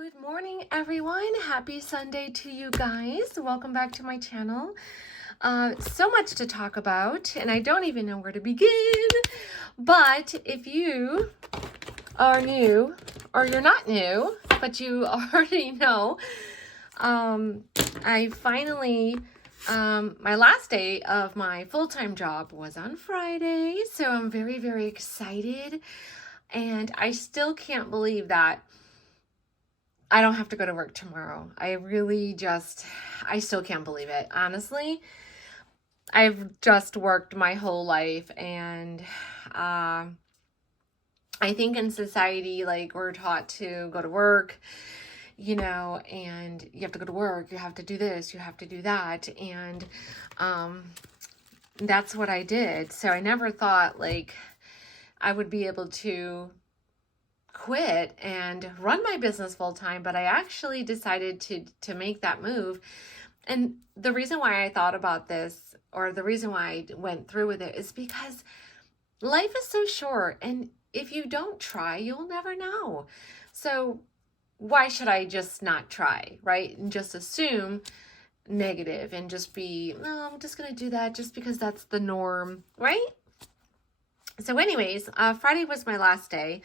Good morning, everyone. Happy Sunday to you guys. Welcome back to my channel. So much to talk about, and I don't even know where to begin. But if you are new, or you're not new, but you already know, I finally, my last day of my full-time job was on Friday, so I'm very, very excited. And I still can't believe that I don't have to go to work tomorrow. I still can't believe it. Honestly, I've just worked my whole life, and I think in society, like, we're taught to go to work, and you have to go to work, you have to do this, you have to do that, and that's what I did. So I never thought, like, I would be able to quit and run my business full time, but I actually decided to make that move. And the reason why I thought about this, or the reason why I went through with it, is because life is so short, and if you don't try, you'll never know. So why should I just not try, right? And just assume negative and just be, no, I'm just going to do that just because that's the norm, right? So anyways, Friday was my last day,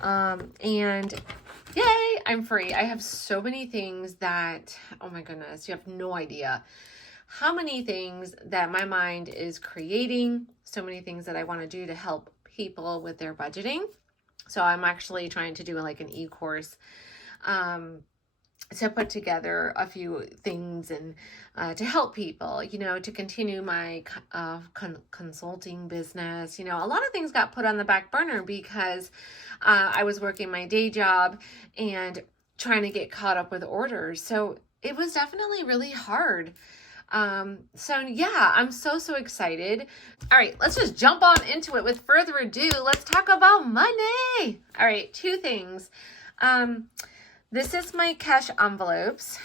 and yay, I'm free. I have so many things that, oh my goodness, you have no idea how many things that my mind is creating, so many things that I want to do to help people with their budgeting. So I'm actually trying to do like an e-course, to put together a few things and to help people, to continue my consulting business. A lot of things got put on the back burner because I was working my day job and trying to get caught up with orders. So it was definitely really hard. So yeah, I'm so excited. All right, let's just jump on into it. With further ado, let's talk about money. All right, two things. This is my cash envelopes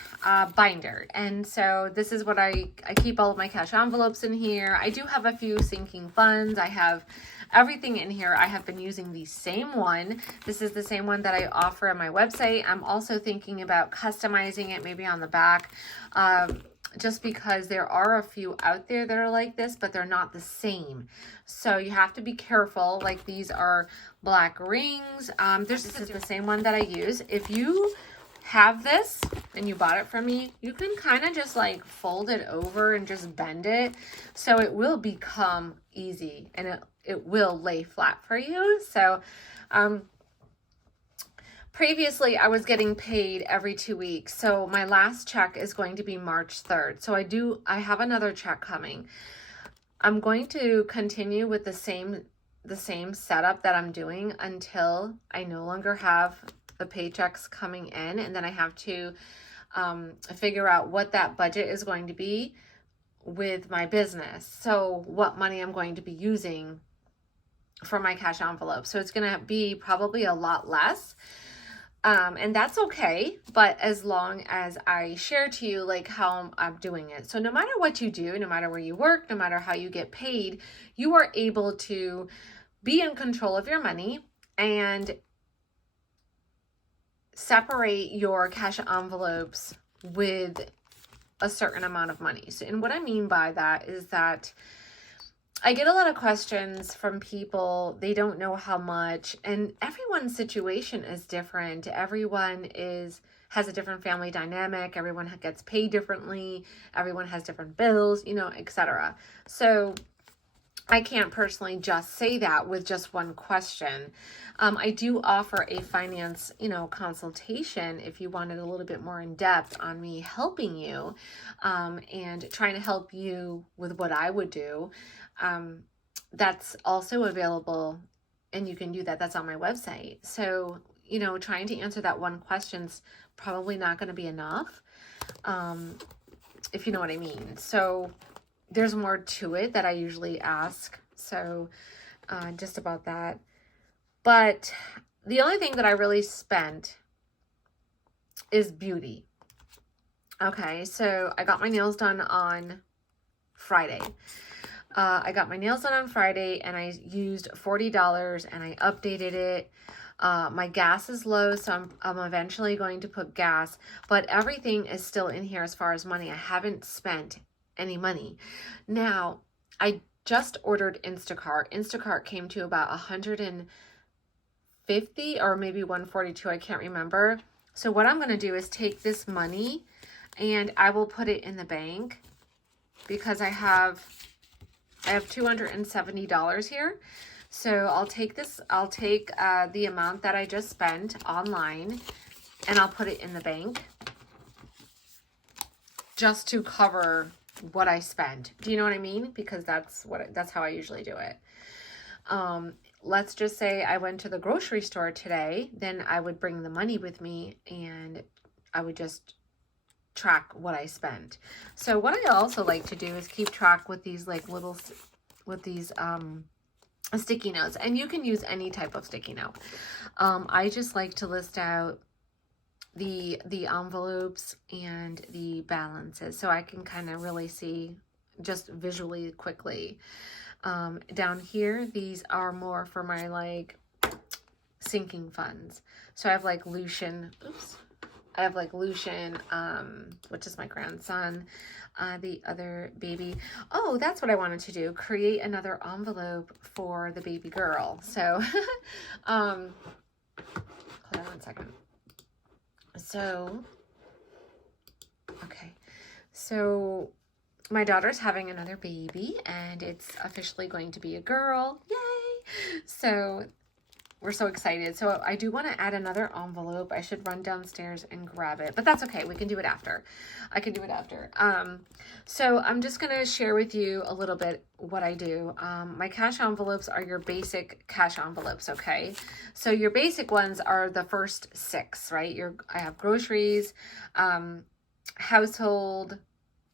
binder, and so this is what I keep all of my cash envelopes in here. I do have a few sinking funds. I have everything in here. I have been using the same one. This is the same one that I offer on my website. I'm also thinking about customizing it maybe on the back, just because there are a few out there that are like this, but they're not the same. So you have to be careful. Like, these are black rings. This is the same one that I use. If you have this and you bought it from me, you can kind of just like fold it over and just bend it. So it will become easy, and it will lay flat for you. So, previously, I was getting paid every 2 weeks. So my last check is going to be March 3rd. So I have another check coming. I'm going to continue with the same setup that I'm doing until I no longer have the paychecks coming in. And then I have to figure out what that budget is going to be with my business. So what money I'm going to be using for my cash envelope. So it's going to be probably a lot less. And that's okay, but as long as I share to you like how I'm doing it. So no matter what you do, no matter where you work, no matter how you get paid, you are able to be in control of your money and separate your cash envelopes with a certain amount of money. So, and what I mean by that is that I get a lot of questions from people. They don't know how much, and everyone's situation is different. Everyone has a different family dynamic. Everyone gets paid differently. Everyone has different bills, etc. So I can't personally just say that with just one question. I do offer a finance, consultation if you wanted a little bit more in depth on me helping you, and trying to help you with what I would do. That's also available, and you can do that. That's on my website. So, trying to answer that one question's probably not going to be enough, if you know what I mean. So there's more to it that I usually ask. So, just about that. But the only thing that I really spent is beauty. Okay, so I got my nails done on Friday. I got my nails done on Friday, and I used $40, and I updated it. My gas is low, so I'm eventually going to put gas, but everything is still in here as far as money. I haven't spent any money. Now, I just ordered Instacart. Instacart came to about 150 or maybe 142. I can't remember. So what I'm going to do is take this money and I will put it in the bank because I have $270 here. So I'll take the amount that I just spent online and I'll put it in the bank just to cover what I spent. Do you know what I mean? Because that's how I usually do it. Let's just say I went to the grocery store today, then I would bring the money with me and I would just track what I spent. So what I also like to do is keep track with these sticky notes, and you can use any type of sticky note. I just like to list out the envelopes and the balances so I can kind of really see just visually quickly. Down here, these are more for my like sinking funds. So I have like Lucian, which is my grandson, the other baby. Oh, that's what I wanted to do. Create another envelope for the baby girl. So, hold on one second. So, okay. So my daughter's having another baby and it's officially going to be a girl. Yay! So we're so excited. So I do want to add another envelope. I should run downstairs and grab it, but that's okay. We can do it after. I can do it after. So I'm just going to share with you a little bit what I do. My cash envelopes are your basic cash envelopes. Okay. So your basic ones are the first 6, right? I have groceries, household,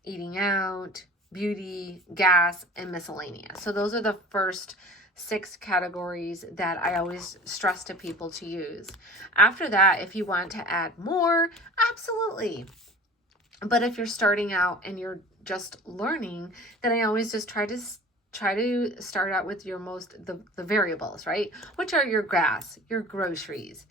eating out, beauty, gas, and miscellaneous. So those are the first 6 categories that I always stress to people to use. After that, if you want to add more, absolutely. But if you're starting out and you're just learning, then I always just try to start out with the variables, right? Which are your gas, your groceries,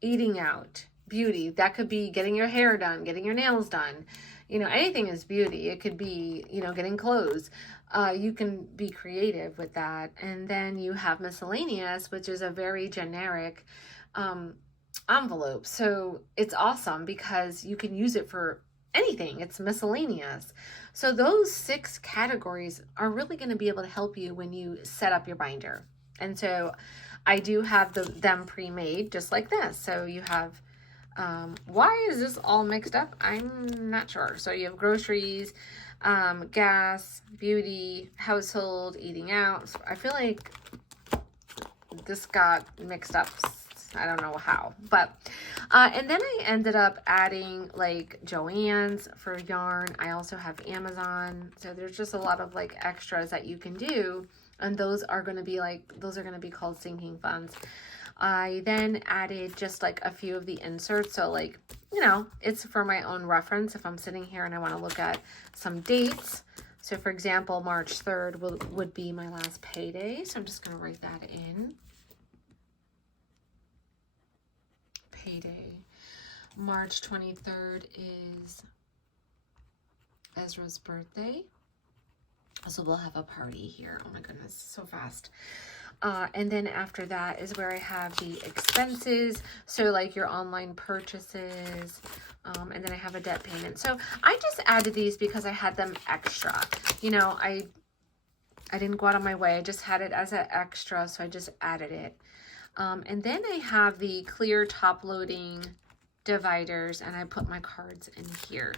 eating out, beauty. That could be getting your hair done, getting your nails done. You know, anything is beauty. It could be, getting clothes. You can be creative with that. And then you have miscellaneous, which is a very generic envelope. So it's awesome because you can use it for anything. It's miscellaneous. So those 6 categories are really going to be able to help you when you set up your binder. And so I do have them pre-made just like this. So you have, why is this all mixed up? I'm not sure. So you have groceries, gas, beauty, household, eating out. So I feel like this got mixed up. I don't know how, but, and then I ended up adding like Joann's for yarn. I also have Amazon. So there's just a lot of like extras that you can do. And those are going to be called sinking funds. I then added just like a few of the inserts. So like, it's for my own reference. If I'm sitting here and I want to look at some dates. So for example, March 3rd would be my last payday. So I'm just going to write that in. Payday. March 23rd is Ezra's birthday. So we'll have a party here. Oh my goodness, so fast. And then after that is where I have the expenses. So like your online purchases. And then I have a debt payment. So I just added these because I had them extra. I didn't go out of my way. I just had it as an extra. So I just added it. And then I have the clear top loading dividers and I put my cards in here.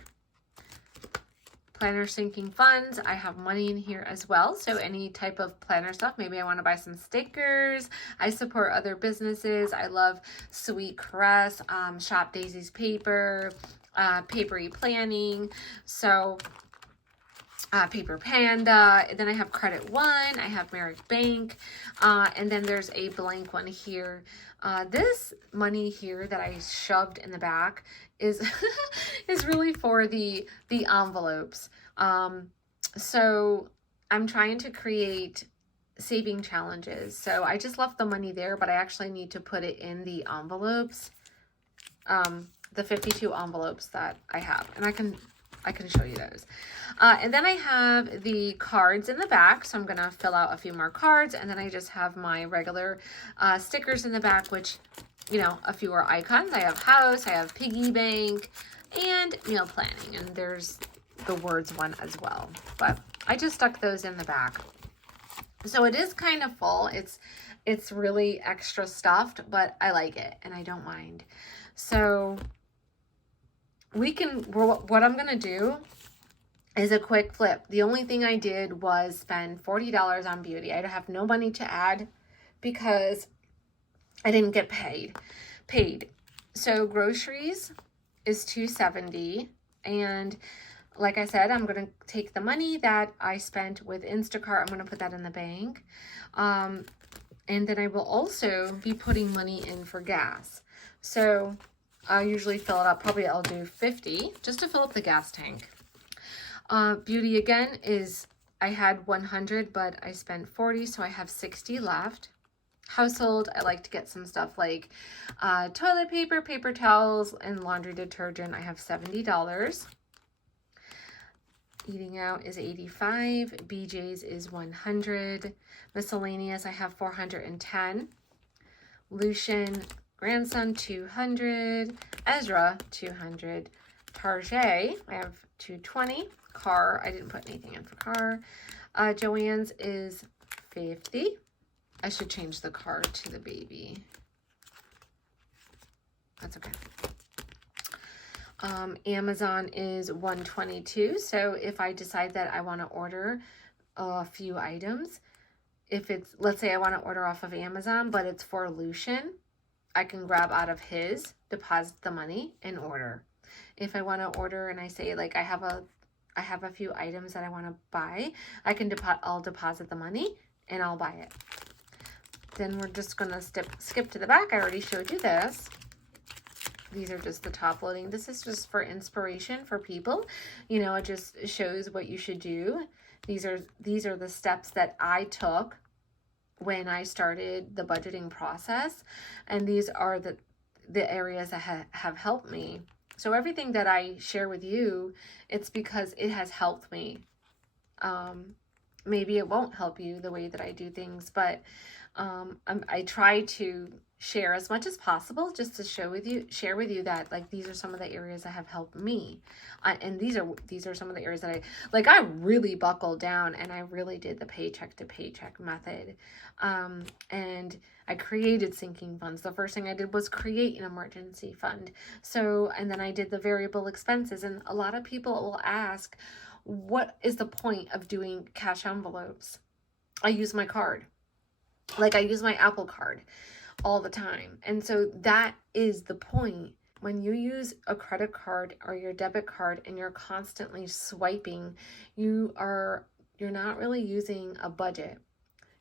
Planner sinking funds, I have money in here as well. So any type of planner stuff, maybe I want to buy some stickers. I support other businesses. I love Sweet Caress, Shop Daisy's Paper, Papery Planning. So Paper Panda, and then I have Credit One, I have Merrick Bank, and then there's a blank one here. This money here that I shoved in the back is is really for the envelopes. So I'm trying to create saving challenges. So I just left the money there, but I actually need to put it in the envelopes, the 52 envelopes that I have, and I can show you those. And then I have the cards in the back, so I'm gonna fill out a few more cards, and then I just have my regular stickers in the back, which, you know, a few are icons. I have house, I have piggy bank, and meal planning, and there's the words one as well, but I just stuck those in the back. So it is kind of full. It's really extra stuffed, but I like it and I don't mind. So what I'm gonna do is a quick flip. The only thing I did was spend $40 on beauty. I have no money to add because I didn't get paid. So groceries is $2.70, and like I said, I'm going to take the money that I spent with Instacart. I'm going to put that in the bank. And then I will also be putting money in for gas. So I'll usually fill it up. Probably I'll do 50 just to fill up the gas tank. Beauty again is, I had 100, but I spent 40, so I have 60 left. Household, I like to get some stuff like toilet paper, paper towels, and laundry detergent. I have $70. Eating out is 85. BJ's is 100. Miscellaneous, I have 410. Lucian, grandson, 200. Ezra, 200. Tarjay, I have 220. Car, I didn't put anything in for car. Joanne's is 50. I should change the car to the baby. That's okay. Amazon is 122. So if I decide that I want to order a few items, if it's, let's say I want to order off of Amazon, but it's for Lucian, I can grab out of his, deposit the money, and order. If I want to order and I say like I have a few items that I want to buy, I can I'll deposit the money and I'll buy it. Then we're just gonna skip to the back. I already showed you this. These are just the top loading. This is just for inspiration for people. You know, it just shows what you should do. These are the steps that I took when I started the budgeting process. And these are the areas that have helped me. So everything that I share with you, it's because it has helped me. Maybe it won't help you the way that I do things, but I try to share as much as possible just to share with you that like these are some of the areas that have helped me, and these are some of the areas that I really buckled down and I really did the paycheck to paycheck method, and I created sinking funds. The first thing I did was create an emergency fund. So, and then I did the variable expenses, and a lot of people will ask, what is the point of doing cash envelopes? I use my card. Like I use my Apple Card all the time. And so that is the point. When you use a credit card or your debit card and you're constantly swiping, you're not really using a budget.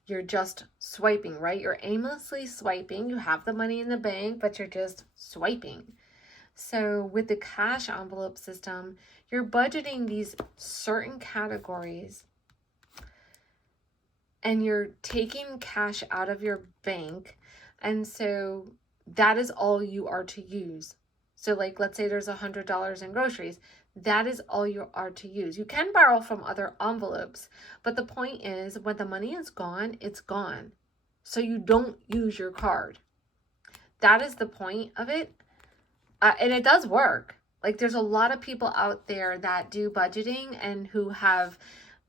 You're just swiping, right? You're aimlessly swiping. You have the money in the bank, but you're just swiping. So with the cash envelope system, you're budgeting these certain categories and you're taking cash out of your bank. And so that is all you are to use. So like, let's say there's $100 in groceries. That is all you are to use. You can borrow from other envelopes, but the point is when the money is gone, it's gone. So you don't use your card. That is the point of it. And it does work. Like there's a lot of people out there that do budgeting and who have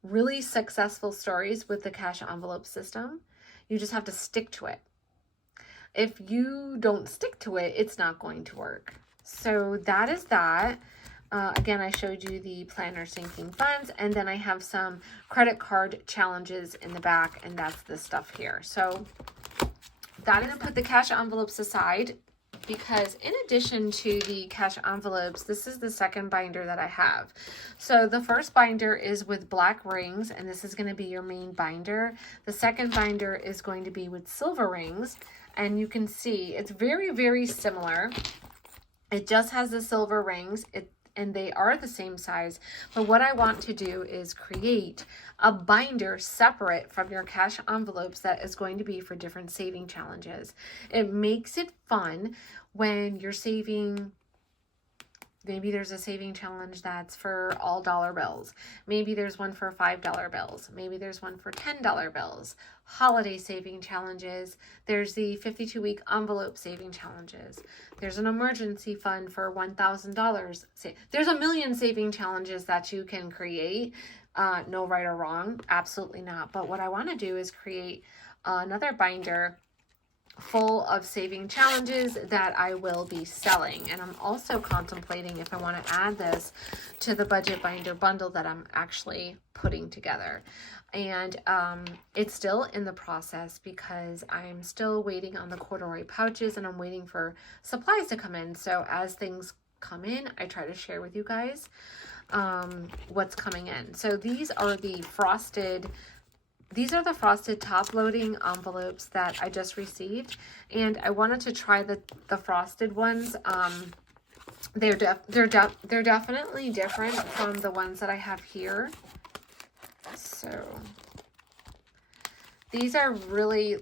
really successful stories with the cash envelope system. You just have to stick to it. If you don't stick to it, it's not going to work. So that is that. Again, I showed you the planner sinking funds, and then I have some credit card challenges in the back, and that's this stuff here. So I'm going to put the cash envelopes aside because in addition to the cash envelopes, this is the second binder that I have. So the first binder is with black rings, and this is going to be your main binder. The second binder is going to be with silver rings, and you can see it's very, very similar. It just has the silver rings. and they are the same size. But what I want to do is create a binder separate from your cash envelopes that is going to be for different saving challenges. It makes it fun when you're saving. Maybe there's a saving challenge that's for all dollar bills. Maybe there's one for $5 bills. Maybe there's one for $10 bills. Holiday saving challenges. There's the 52-week envelope saving challenges. There's an emergency fund for $1,000. There's a million saving challenges that you can create. No right or wrong. Absolutely not. But what I want to do is create another binder full of saving challenges that I will be selling. And I'm also contemplating if I want to add this to the budget binder bundle that I'm actually putting together. And it's still in the process because I'm still waiting on the corduroy pouches and I'm waiting for supplies to come in. So as things come in, I try to share with you guys what's coming in. So these are the frosted top loading envelopes that I just received, and I wanted to try the frosted ones. They're definitely different from the ones that I have here. So these are really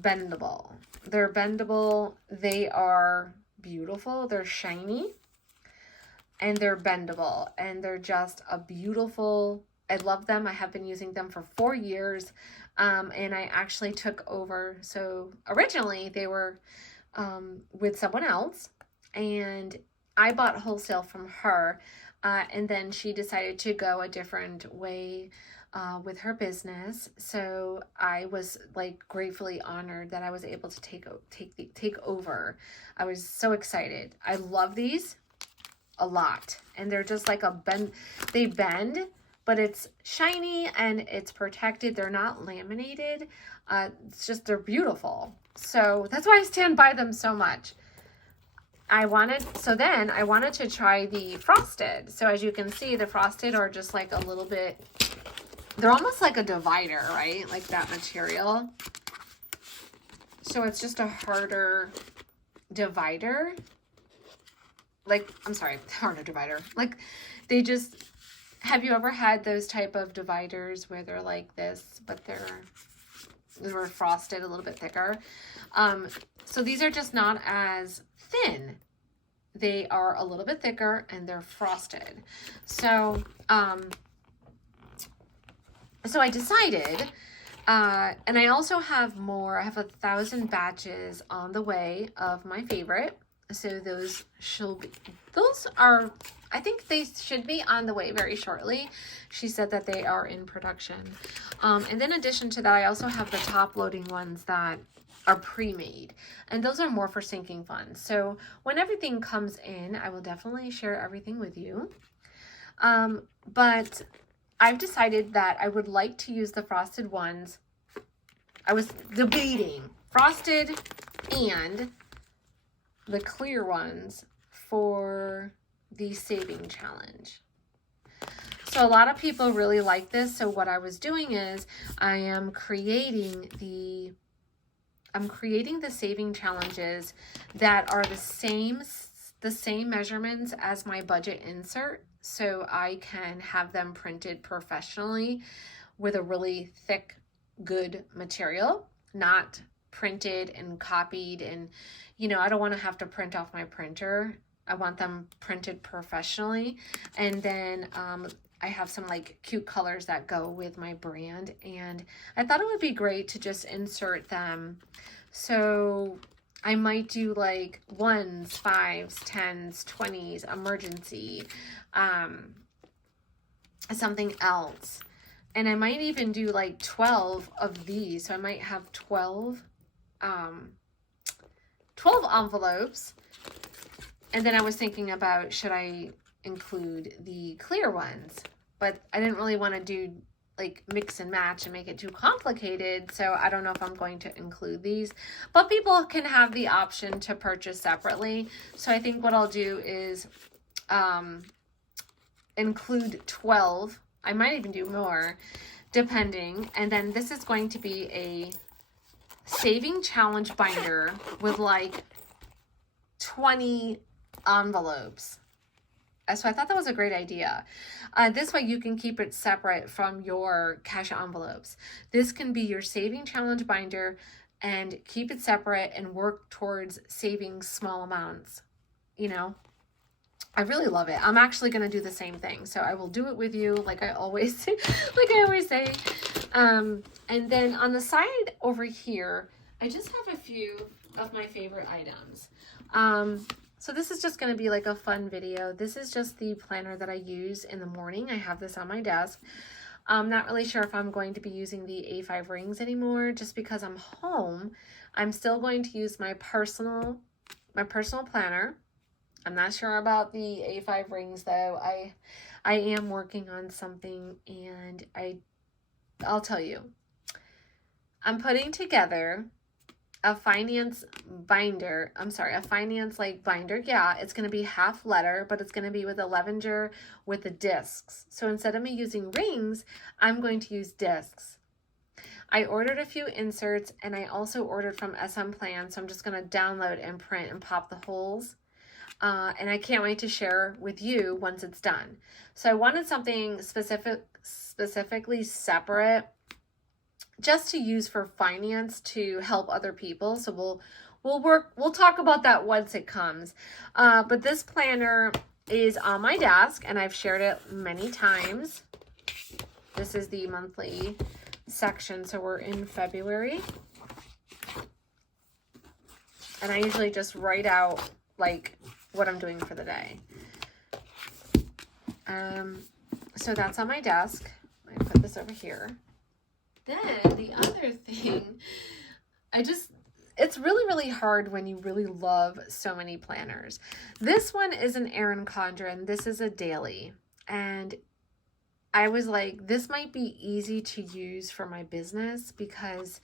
bendable. They're bendable. They are beautiful. They're shiny and they're bendable, and they're just a beautiful. I love them. I have been using them for 4 years. And I actually took over. So originally they were with someone else, and I bought wholesale from her. And then she decided to go a different way with her business. So I was like gratefully honored that I was able to take over. I was so excited. I love these a lot. And they're just like they bend, but it's shiny and it's protected. They're not laminated. It's just, they're beautiful. So that's why I stand by them so much. Then I wanted to try the frosted. So as you can see, the frosted are just like a little bit, they're almost like a divider, right? Like that material. So it's just a harder divider. Harder divider. Like they just, have you ever had those type of dividers where they're like this, but they're frosted a little bit thicker? So these are just not as thin. They are a little bit thicker and they're frosted. So, so I decided, and I also have more. I have 1,000 batches on the way of my favorite. So I think they should be on the way very shortly. She said that they are in production. And then in addition to that, I also have the top loading ones that are pre-made. And those are more for sinking funds. So when everything comes in, I will definitely share everything with you. But I've decided that I would like to use the frosted ones. I was debating frosted and the clear ones for the saving challenge. So a lot of people really like this. So what I was doing is I am creating the saving challenges that are the same measurements as my budget insert, so I can have them printed professionally with a really thick, good material, not printed and copied. And I don't want to have to print off my printer. I want them printed professionally. And then I have some like cute colors that go with my brand, and I thought it would be great to just insert them. So I might do like 1s, 5s, 10s, 20s, emergency, something else. And I might even do like 12 of these. So I might have 12 envelopes. And then I was thinking about, should I include the clear ones? But I didn't really want to do like mix and match and make it too complicated. So I don't know if I'm going to include these, but people can have the option to purchase separately. So I think what I'll do is include 12. I might even do more depending. And then this is going to be a saving challenge binder with like 20 envelopes. So I thought that was a great idea. This way you can keep it separate from your cash envelopes. This can be your saving challenge binder, and keep it separate and work towards saving small amounts. You know, I really love it. I'm actually going to do the same thing. So I will do it with you like I always say. And then on the side over here, I just have a few of my favorite items. So this is just going to be like a fun video. This is just the planner that I use in the morning. I have this on my desk. I'm not really sure if I'm going to be using the A5 rings anymore, just because I'm home. I'm still going to use my personal planner. I'm not sure about the A5 rings though. I am working on something, and I'll tell you. I'm putting together a finance binder. A finance like binder. Yeah, it's going to be half letter, but it's going to be with a Levenger with the discs. So instead of me using rings, I'm going to use discs. I ordered a few inserts, and I also ordered from SM Plan. So I'm just going to download and print and pop the holes. And I can't wait to share with you once it's done. So I wanted something specifically separate, just to use for finance to help other people. So we'll talk about that once it comes. But this planner is on my desk, and I've shared it many times. This is the monthly section. So we're in February. And I usually just write out like what I'm doing for the day. So that's on my desk. I put this over here. Then the other thing, it's really, really hard when you really love so many planners. This one is an Erin Condren. This is a daily. And I was like, this might be easy to use for my business because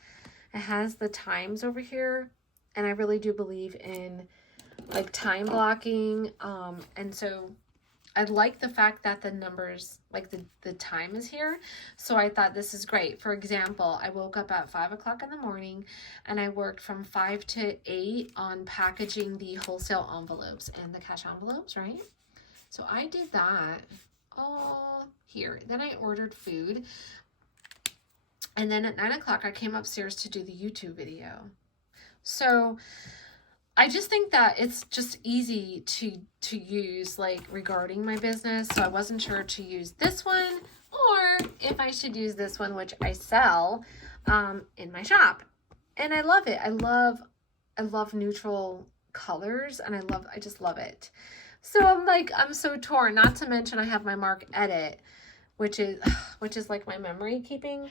it has the times over here. And I really do believe in like time blocking. And so I like the fact that the numbers, like the time is here. So I thought this is great. For example, I woke up at 5 o'clock in the morning, and I worked from 5 to 8 on packaging the wholesale envelopes and the cash envelopes, right? So I did that all here. Then I ordered food. And then at 9 o'clock, I came upstairs to do the YouTube video. So I just think that it's just easy to use like regarding my business. So I wasn't sure to use this one or if I should use this one, which I sell in my shop. And I love it. I love neutral colors, and I just love it. So I'm so torn. Not to mention I have my Mark Edit, which is like my memory keeping.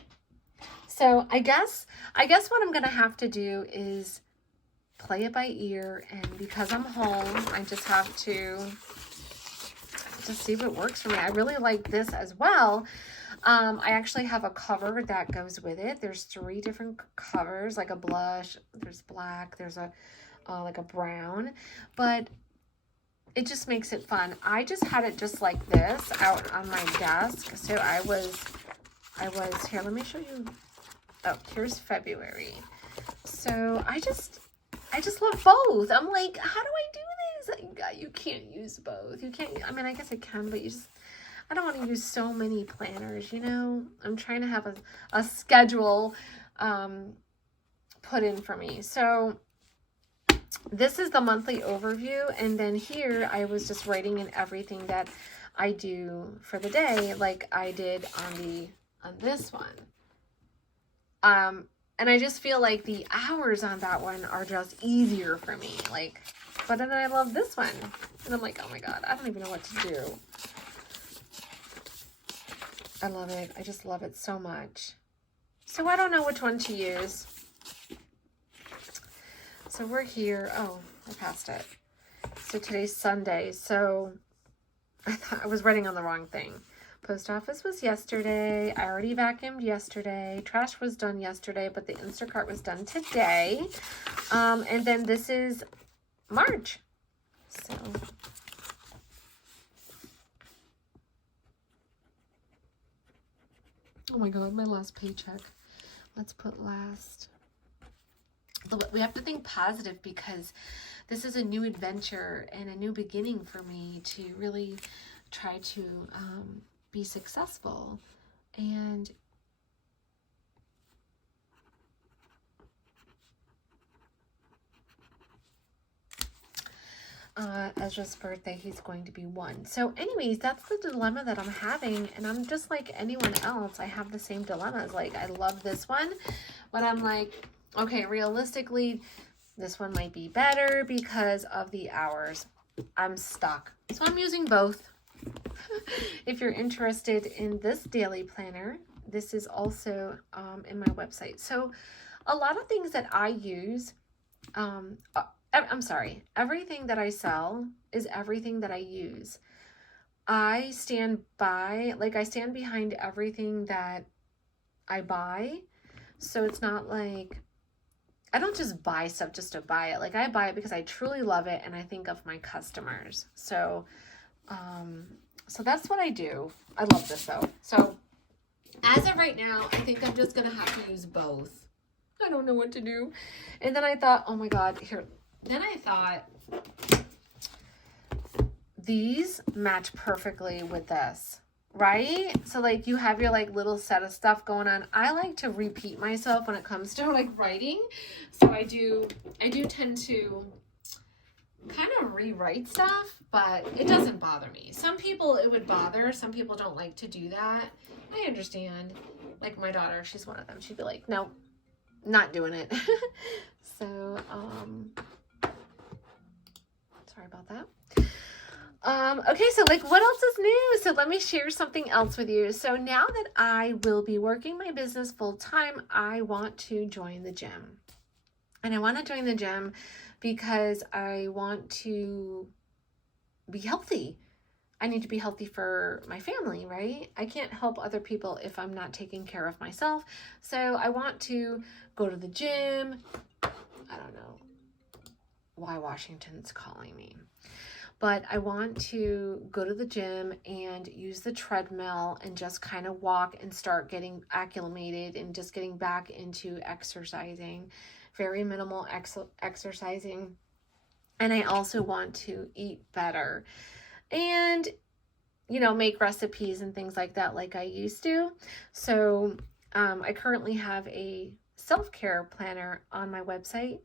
So I guess what I'm gonna have to do is play it by ear, and because I'm home, I just have to just see what works for me. I really like this as well. I actually have a cover that goes with it. There's 3 different covers, like a blush, there's black, there's a like a brown, but it just makes it fun. I just had it just like this out on my desk. So I was here, let me show you. Oh, here's February. So I just love both. I'm like, how do I do this? You can't use both. You can't, I mean, I guess I can, but I don't want to use so many planners, you know? I'm trying to have a schedule put in for me. So this is the monthly overview. And then here I was just writing in everything that I do for the day, like I did on this one. And I just feel like the hours on that one are just easier for me. Like, but then I love this one. And I'm like, oh my God, I don't even know what to do. I love it. I just love it so much. So I don't know which one to use. So we're here. Oh, I passed it. So today's Sunday. So I thought I was writing on the wrong thing. Post office was yesterday. I already vacuumed yesterday. Trash was done yesterday, but the Instacart was done today. And then this is March. So oh my God, my last paycheck. Let's put last. we have to think positive, because this is a new adventure and a new beginning for me to really try to be successful. And Ezra's birthday, he's going to be 1. So anyways, that's the dilemma that I'm having. And I'm just like anyone else. I have the same dilemmas. Like, I love this one, but I'm like, okay, realistically, this one might be better because of the hours. I'm stuck. So I'm using both. If you're interested in this daily planner, this is also in my website. So a lot of things that I use, I'm sorry, everything that I sell is everything that I use. I stand behind everything that I buy. So it's not like, I don't just buy stuff just to buy it. Like, I buy it because I truly love it and I think of my customers. So, so that's what I do. I love this though. So as of right now, I think I'm just going to have to use both. I don't know what to do. And then I thought, oh my God, here. Then I thought, these match perfectly with this, right? So like, you have your like little set of stuff going on. I like to repeat myself when it comes to like writing. So I do tend to kind of rewrite stuff, but it doesn't bother me. Some people it would bother. Some people don't like to do that. I understand. Like my daughter, she's one of them. She'd be like, no, not doing it. So, sorry about that. Okay, so like, what else is new? So let me share something else with you. So now that I will be working my business full time, I want to join the gym. And I want to join the gym because I want to be healthy. I need to be healthy for my family, right? I can't help other people if I'm not taking care of myself. So I want to go to the gym. I don't know why Washington's calling me. But I want to go to the gym and use the treadmill and just kind of walk and start getting acclimated and just getting back into exercising. Very minimal exercising. And I also want to eat better and, you know, make recipes and things like that like I used to. So I currently have a self-care planner on my website.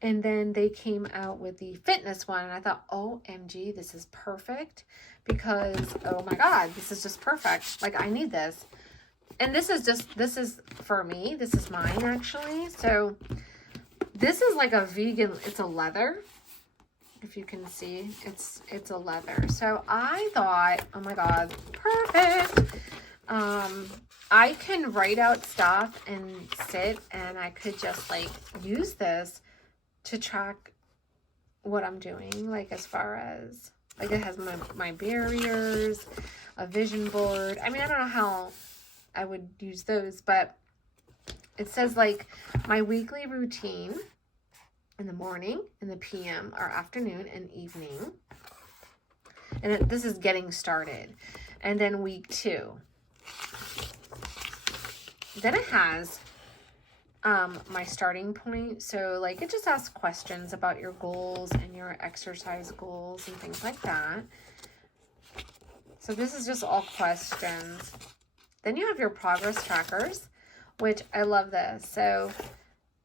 And then they came out with the fitness one. And I thought, OMG, this is perfect. Because, oh my God, this is just perfect. Like, I need this. And this is for me. This is mine, actually. So, this is like a vegan, it's a leather. If you can see, it's a leather. So, I thought, oh my God, perfect. I can write out stuff and sit, and I could just, like, use this to track what I'm doing, like as far as, like it has my barriers, a vision board. I mean, I don't know how I would use those, but it says like my weekly routine in the morning, in the PM, or afternoon and evening. And this is getting started. And then week 2. Then it has my starting point. So like, it just asks questions about your goals and your exercise goals and things like that. So this is just all questions. Then you have your progress trackers, which I love this. So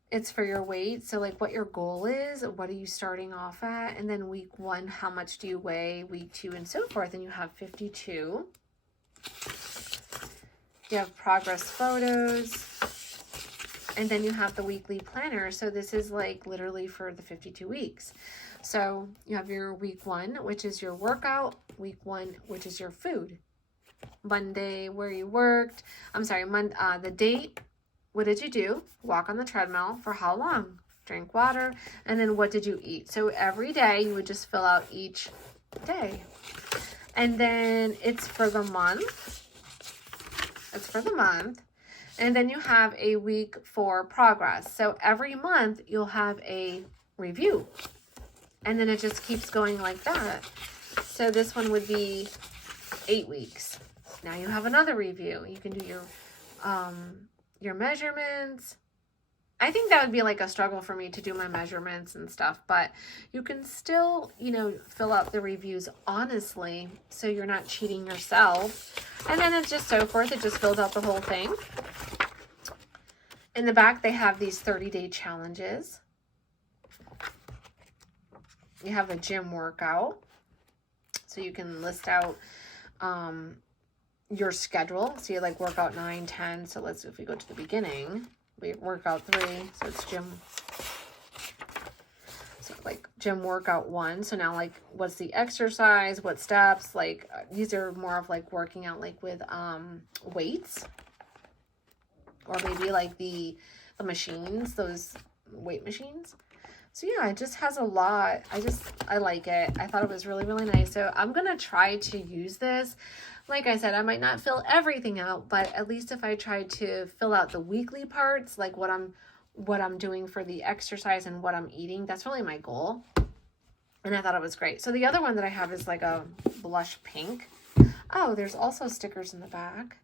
it's for your weight. So like what your goal is, what are you starting off at? And then week 1, how much do you weigh? Week 2 and so forth. And you have 52. You have progress photos. And then you have the weekly planner. So this is like literally for the 52 weeks. So you have your week 1, which is your workout. Week 1, which is your food. Monday, where you worked. I'm sorry, the date. What did you do? Walk on the treadmill. For how long? Drink water. And then what did you eat? So every day you would just fill out each day. And then it's for the month. It's for the month. And then you have a week for progress. So every month you'll have a review. And then it just keeps going like that. So this one would be 8 weeks. Now you have another review. You can do your measurements. I think that would be like a struggle for me to do my measurements and stuff, but you can still, you know, fill out the reviews honestly, so you're not cheating yourself. And then it's just so forth. It just fills out the whole thing. In the back, they have these 30-day challenges. You have a gym workout, so you can list out your schedule. So you like workout 9, 10. So if we go to the beginning, we workout 3. So it's gym. So like gym workout 1. So now like what's the exercise? What steps? Like these are more of like working out like with weights, or maybe like the machines, those weight machines. So yeah, it just has a lot. I like it. I thought it was really, really nice. So I'm going to try to use this. Like I said, I might not fill everything out, but at least if I try to fill out the weekly parts, like what I'm doing for the exercise and what I'm eating, that's really my goal. And I thought it was great. So the other one that I have is like a blush pink. Oh, there's also stickers in the back.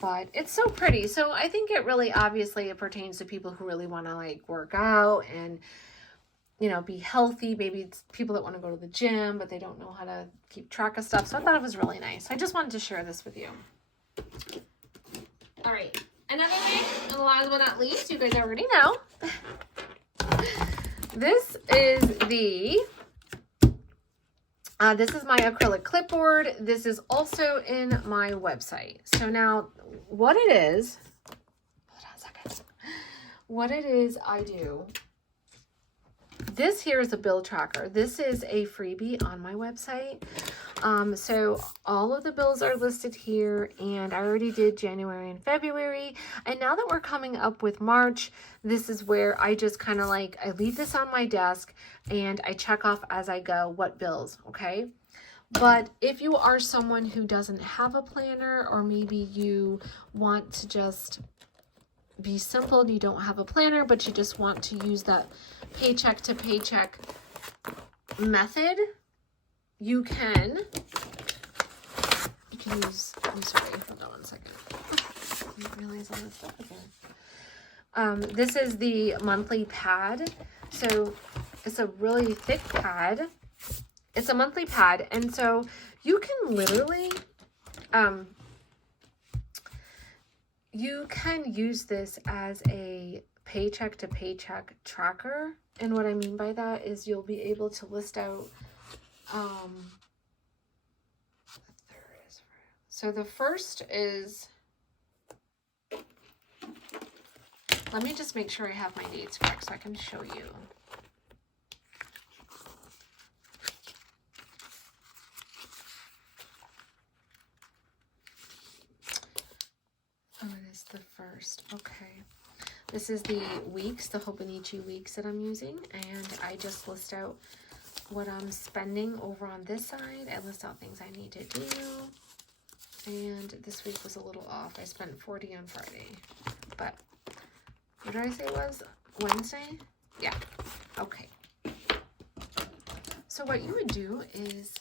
But it's so pretty. So I think it really, obviously, it pertains to people who really want to like work out and, you know, be healthy. Maybe it's people that want to go to the gym, but they don't know how to keep track of stuff. So I thought it was really nice. I just wanted to share this with you. All right. Another thing, and last but not least, you guys already know. This is this is my acrylic clipboard. This is also in my website. So now what it is, hold on a second. What it is I do, this here is a bill tracker. This is a freebie on my website. So all of the bills are listed here, and I already did January and February. And now that we're coming up with March, this is where I just kind of like, I leave this on my desk and I check off as I go what bills, okay? But if you are someone who doesn't have a planner, or maybe you want to just be simple, you don't have a planner, but you just want to use that paycheck to paycheck method, you can use, I'm sorry, hold on one second. I didn't realize all this stuff again. This is the monthly pad. So it's a really thick pad. It's a monthly pad. And so you can literally, you can use this as a paycheck to paycheck tracker. And what I mean by that is you'll be able to list out, so the first is, let me just make sure I have my dates correct so I can show you. Oh, it is the first. Okay. This is the weeks, the Hobonichi weeks that I'm using, and I just list out what I'm spending over on this side. I list out things I need to do. And this week was a little off. I spent $40 on Friday. But what did I say it was? Wednesday? Yeah. Okay. So what you would do is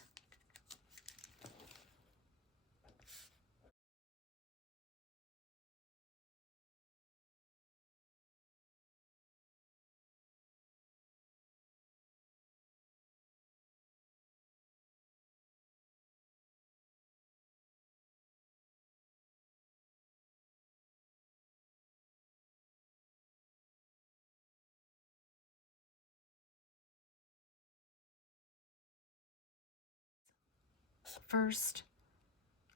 first,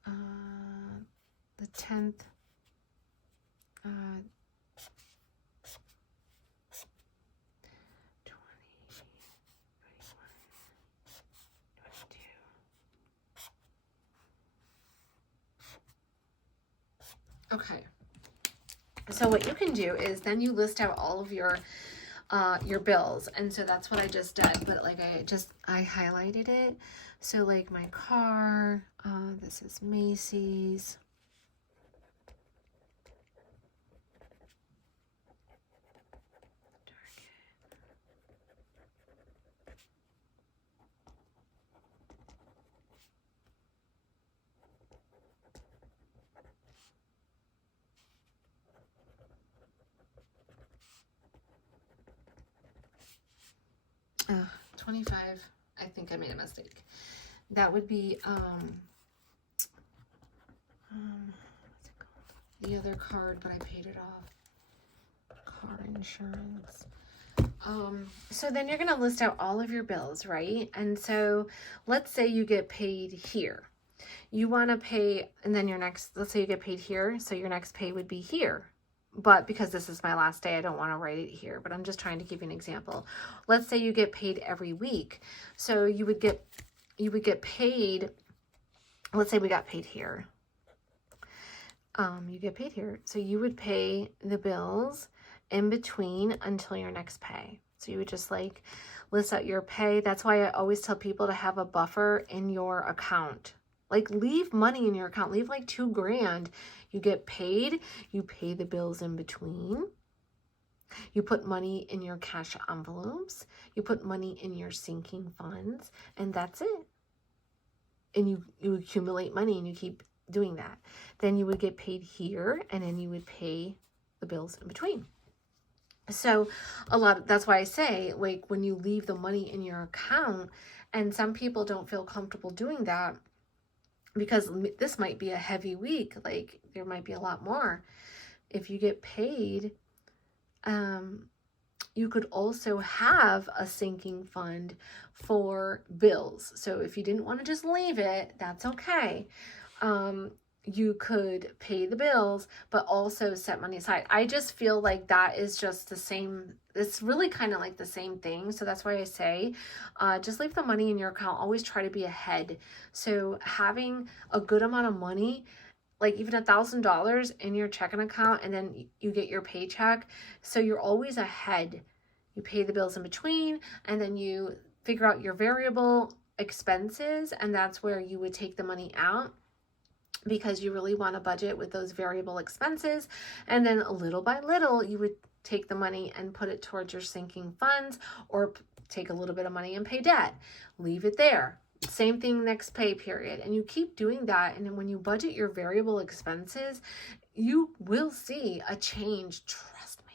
the 10th, 20, 21, 22. Okay. So what you can do is then you list out all of your bills, and so that's what I just did. But like I highlighted it. So like my car, this is Macy's. 25. I think I made a mistake. That would be what's it called? The other card, but I paid it off. Car insurance. So then you're going to list out all of your bills, right? And so let's say you get paid here. You want to pay, and then your next, let's say you get paid here. So your next pay would be here. But because this is my last day, I don't want to write it here, but I'm just trying to give you an example. Let's say you get paid every week. So you would get paid, let's say we got paid here. You get paid here. So you would pay the bills in between until your next pay. So you would just like list out your pay. That's why I always tell people to have a buffer in your account. Like leave money in your account, leave like $2,000. You get paid, you pay the bills in between. You put money in your cash envelopes, you put money in your sinking funds, and that's it. And you accumulate money and you keep doing that. Then you would get paid here, and then you would pay the bills in between. So that's why I say, like, when you leave the money in your account, and some people don't feel comfortable doing that because this might be a heavy week, like there might be a lot more. If you get paid, you could also have a sinking fund for bills. So if you didn't want to just leave it, that's okay. You could pay the bills, but also set money aside. I just feel like that is just the same. It's really kind of like the same thing. So that's why I say, just leave the money in your account. Always try to be ahead. So having a good amount of money, like even $1,000 in your checking account, and then you get your paycheck. So you're always ahead. You pay the bills in between, and then you figure out your variable expenses, and that's where you would take the money out, because you really want to budget with those variable expenses. And then little by little, you would take the money and put it towards your sinking funds, or take a little bit of money and pay debt. Leave it there. Same thing next pay period. And you keep doing that. And then when you budget your variable expenses, you will see a change. Trust me.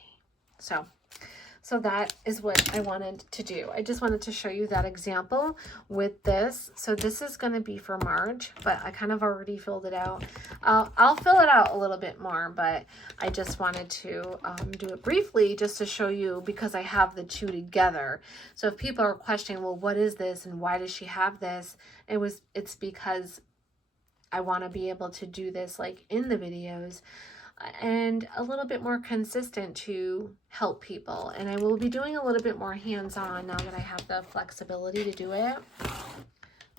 So that is what I wanted to do. I just wanted to show you that example with this. So this is going to be for March, but I kind of already filled it out. I'll fill it out a little bit more, but I just wanted to do it briefly just to show you, because I have the two together. So if people are questioning, well, what is this and why does she have this? It's because I want to be able to do this like in the videos, and a little bit more consistent to help people. And I will be doing a little bit more hands-on now that I have the flexibility to do it.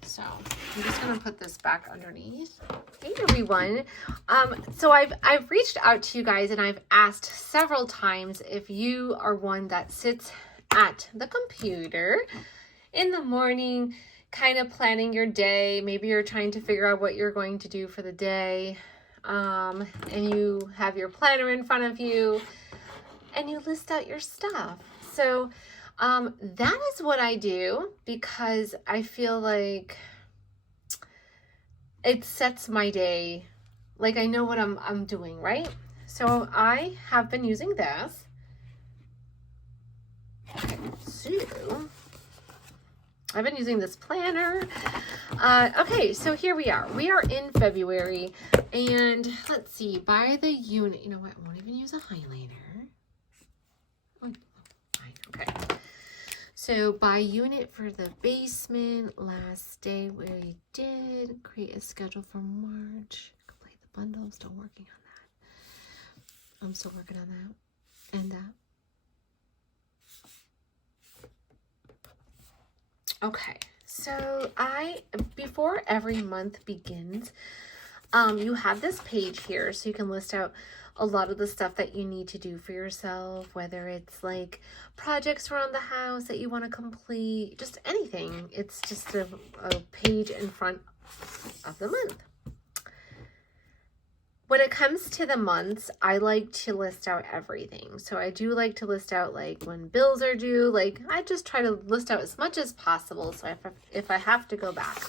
So I'm just going to put this back underneath. Hey everyone. So I've reached out to you guys, and I've asked several times if you are one that sits at the computer in the morning, kind of planning your day. Maybe you're trying to figure out what you're going to do for the day. And you have your planner in front of you, and you list out your stuff. So that is what I do, because I feel like it sets my day, like I know what I'm doing, right? So I have been using this. Okay, so I've been using this planner. Okay, so here we are. We are in February, and let's see, by the unit, you know what, I won't even use a highlighter. Oh, fine, okay. So by unit for the basement, last day we did create a schedule for March. Complete the bundle, I'm still working on that. I'm still working on that and that. Okay, so before every month begins, you have this page here, so you can list out a lot of the stuff that you need to do for yourself, whether it's like projects around the house that you want to complete, just anything. It's just a page in front of the month. When it comes to the months, I like to list out everything. So I do like to list out like when bills are due. Like I just try to list out as much as possible. So if I have to go back.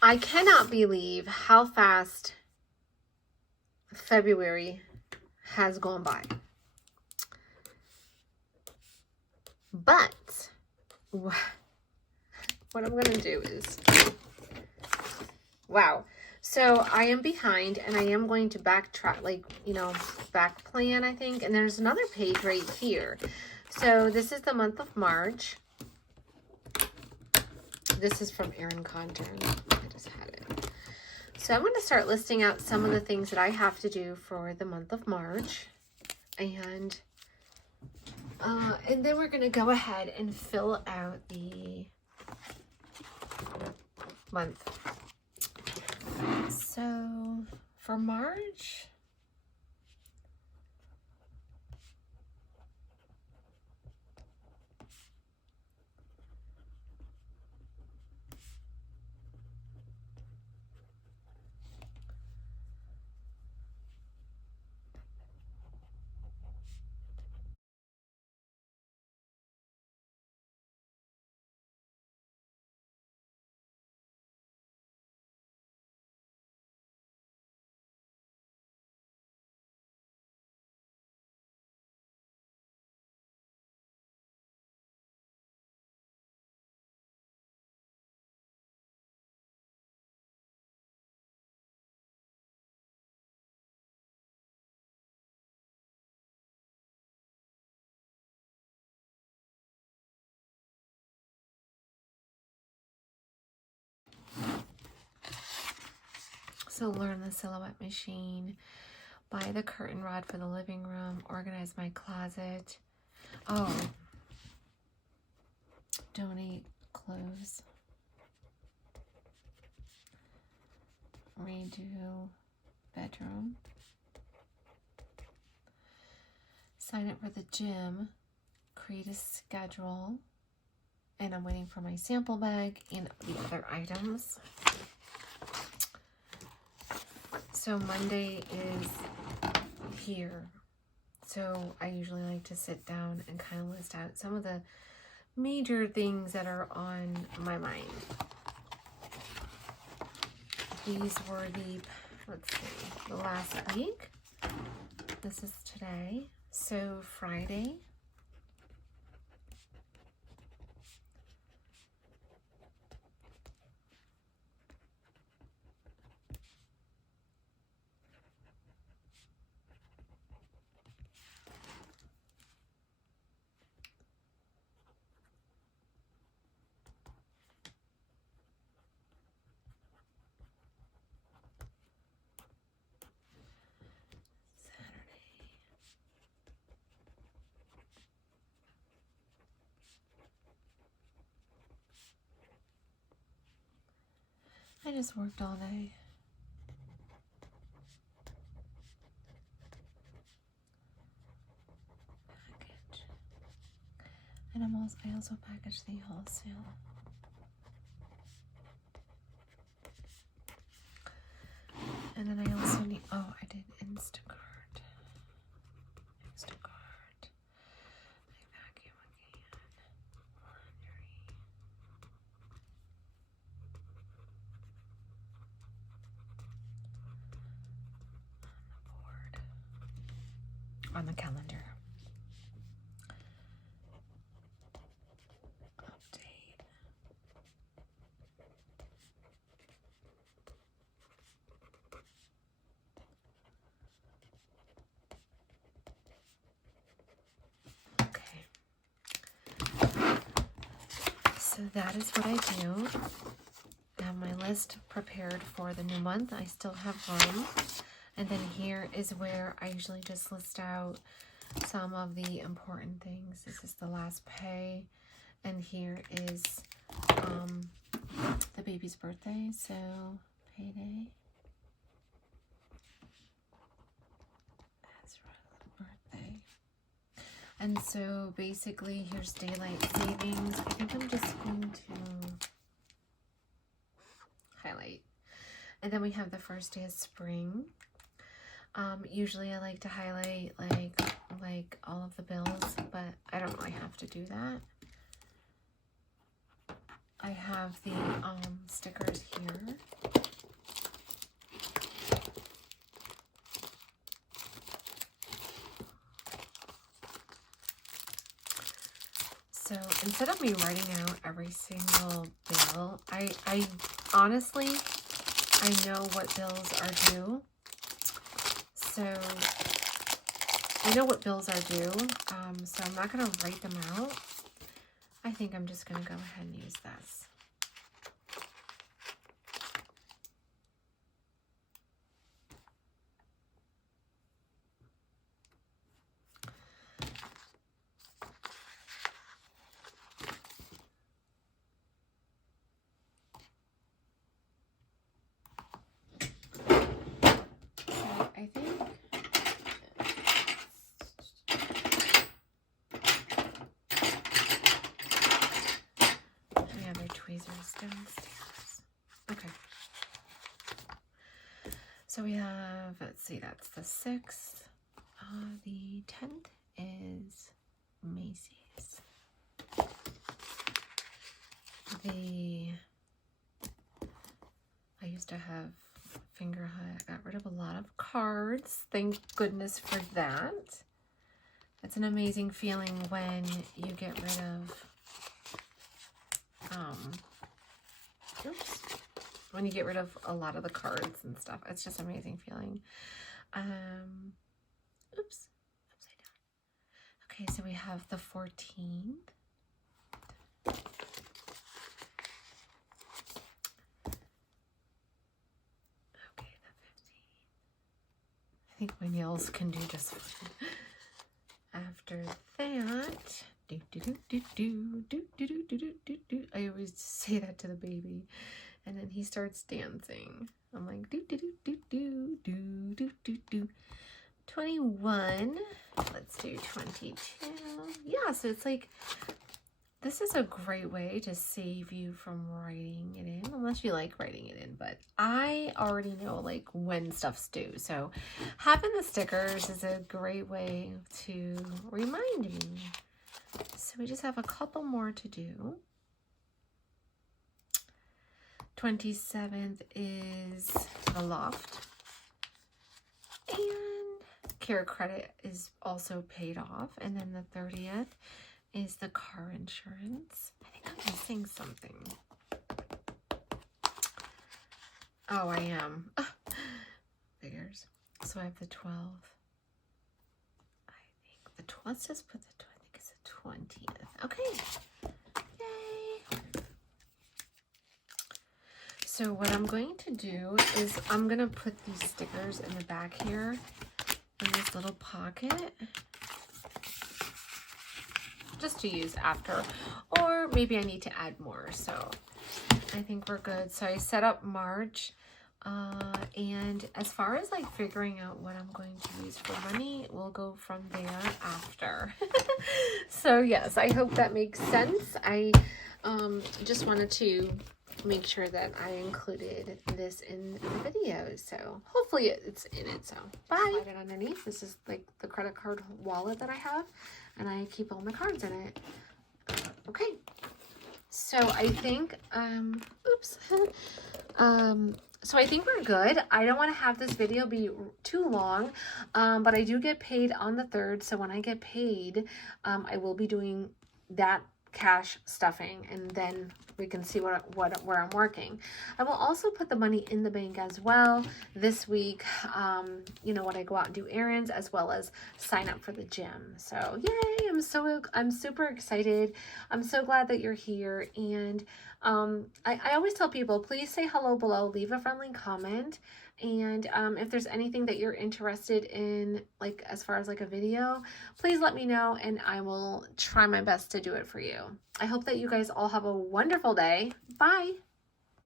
I cannot believe how fast February has gone by. But what I'm going to do is, wow. So I am behind, and I am going to backtrack, like, you know, back plan, I think. And there's another page right here. So this is the month of March. This is from Erin Condon. I just had it. So I'm going to start listing out some of the things that I have to do for the month of March. And then we're going to go ahead and fill out the month. So for March, so learn the silhouette machine, buy the curtain rod for the living room, organize my closet. Oh, donate clothes, redo bedroom, sign up for the gym, create a schedule, and I'm waiting for my sample bag and the other items. So Monday is here. So I usually like to sit down and kind of list out some of the major things that are on my mind. These were the last week. This is today. So Friday. I just worked all day. Package. And I also packaged the wholesale. And then I also need, I did Instacart. I vacuum again. Laundry. On the calendar. Update. Okay. So that is what I do. I have my list prepared for the new month. I still have room. And then here is where I usually just list out some of the important things. This is the last pay. And here is the baby's birthday. So payday. That's birthday. And so basically here's daylight savings. I think I'm just going to highlight. And then we have the first day of spring. Usually I like to highlight like all of the bills, but I don't really have to do that. I have the stickers here. So instead of me writing out every single bill, I honestly, I know what bills are due. So I know what bills are due. So I'm not going to write them out. I think I'm just going to go ahead and use this. I think we have our tweezers downstairs. Okay. So we have, let's see, that's the 6th. The 10th is Macy's. I used to have finger hut. I got rid of a lot of cards. Thank goodness for that. It's an amazing feeling when you get rid of when you get rid of a lot of the cards and stuff. It's just an amazing feeling. Oops, upside down. Okay, so we have the 14th. Okay, the 15th. I think my nails can do just fine. After that, I always say that to the baby, and then he starts dancing. I'm like 21. Let's do 22. Yeah, so it's like, this is a great way to save you from writing it in, unless you like writing it in, but I already know like when stuff's due. So having the stickers is a great way to remind me. So we just have a couple more to do. 27th is the loft. And care credit is also paid off. And then the 30th is the car insurance. I think I'm missing something. Oh, I am. Figures. So I have the 12th. I think the 12th. Let's just put the 12th. I think it's the 20th. Okay. Yay. So what I'm going to do is I'm going to put these stickers in the back here in this little pocket, just to use after, or maybe I need to add more. So I think we're good. So I set up March, and as far as like figuring out what I'm going to use for money, we'll go from there after. So yes, I hope that makes sense. I just wanted to make sure that I included this in the video, so hopefully it's in it. So bye. Slide it underneath. This is like the credit card wallet that I have, and I keep all my cards in it. Okay, so I think oops. So I think we're good. I don't want to have this video be too long, but I do get paid on the 3rd, so when I get paid, I will be doing that cash stuffing, and then we can see where I'm working. I will also put the money in the bank as well this week, you know, when I go out and do errands, as well as sign up for the gym. So yay, I'm super excited. I'm so glad that you're here. And I always tell people, please say hello below, leave a friendly comment. And if there's anything that you're interested in, like as far as like a video, please let me know and I will try my best to do it for you. I hope that you guys all have a wonderful day. Bye.